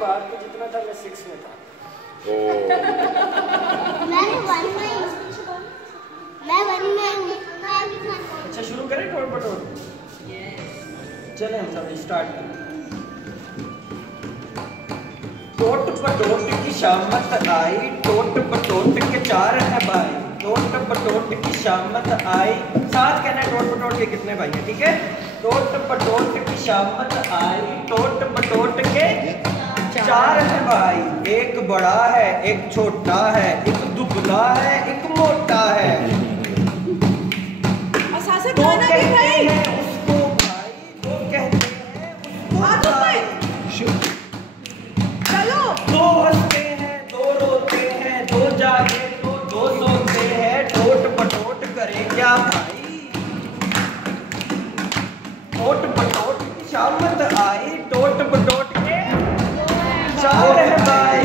बाद तो जितना था मैं 6 में था। मैंने 1 में मैं 1 में हूँ। अच्छा शुरू करें टोट बटोट? चले हम सब स्टार्ट करें। टोट बटोट की शामत आई, टोट बटोट के 4 है भाई। टोट बटोट की शामत आई, साथ कहना टोट बटोट के कितने भाई हैं, ठीक है? टोट बटोट की शामत आई, टोट बटोट के 4 है भाई। एक बड़ा है, एक छोटा है, एक दुबला है, एक मोटा है। दो कहते हैं उसको भाई, दो कहते हैं उसको भाई। चलो। दो हंसते हैं, दो रोते हैं, दो जागे तो दो सोते हैं। टोट बटोट करे क्या भाई? टोट बटोट की शामत आई, टोट बटोट के 4 है भाई।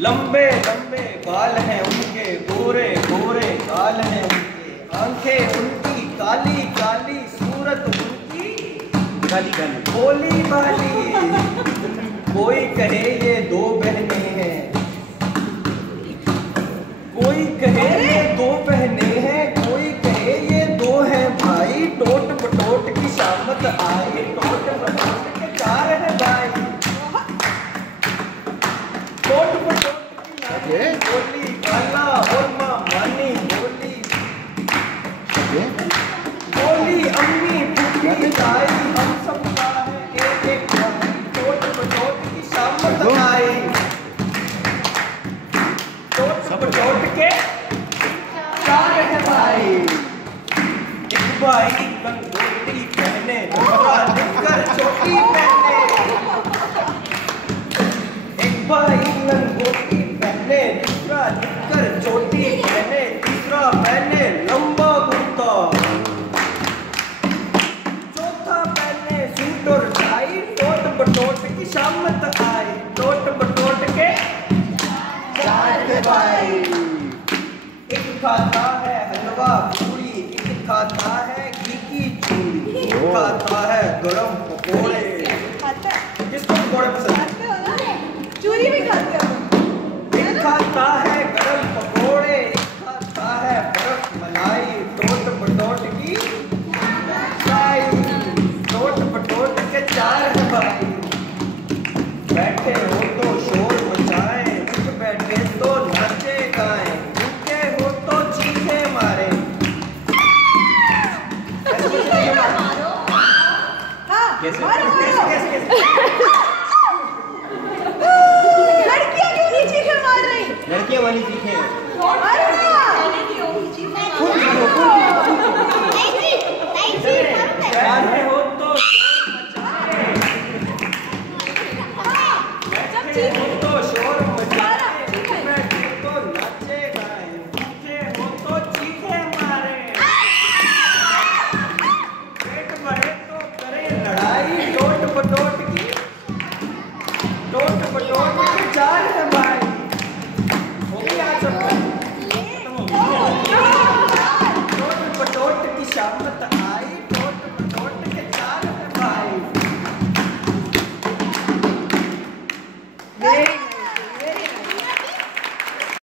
लंबे लंबे बाल हैं उनके, गोरे गोरे गाल हैं उनके, आंखें उनकी काली काली, सूरत उनकी काली काली, भोली भाली। कोई कहे ये 2 बहनें हैं, कोई कहे ये 2 बहनें हैं, कोई कहे ये 2 हैं भाई। टोट बटोट की शामत आई, टोट बटोट के 4 है भाई। टोट बटोट की नानी बोली, काला और माँ मानी बोली, बोली अम्मी फूफी ताई, हम सबका है एक एक भाई। टोट बटोट की शामत आई, टोट बटोट के 4 है भाई। एक भाई लंगोटी पहने, दूसरा निक्कर चोटी पहने। एक भाई लंगोटी पहने, दूसरा निक्कर चोटी पहने, तीसरा पहने लंबा कुर्ता, चौथा पहने सूट और टाई। टोट बटोट की शामत आई, टोट बटोट के 4 है भाई। एक खाता है हलवा पूरी, एक खाता है घी की चूड़ी, एक खाता है गरम पकोड़े। किसको पकोड़े पसंद है? चूरी भी खाते हो? एक खाता है गरम पकोड़े, एक खाता है बर्फ मलाई। टोट बटोट की चाय, टोट बटोट के 4 है भाई। बैठे हो तो शोर मचाएं, उठ बैठे तो नाचे गाएं, भूखे हो तो चीखे मारे। कैसे मारो, कैसे मारो। कैसे कैसे? लड़कियां क्यों नहीं चीखें मार रही? लड़कियां वाली चीखें। अरे खुद